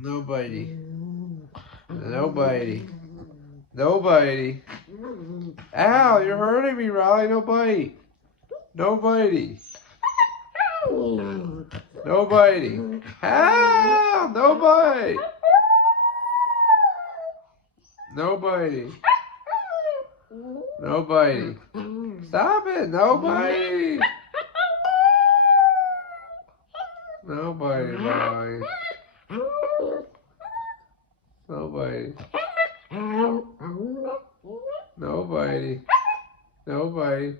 Nobody. Nobody. Nobody. Ow, you're hurting me, Riley. Nobody. Nobody. Nobody. Ow, nobody. Nobody. Nobody. Stop it. Nobody. Nobody, Riley. Nobody. Nobody. Nobody.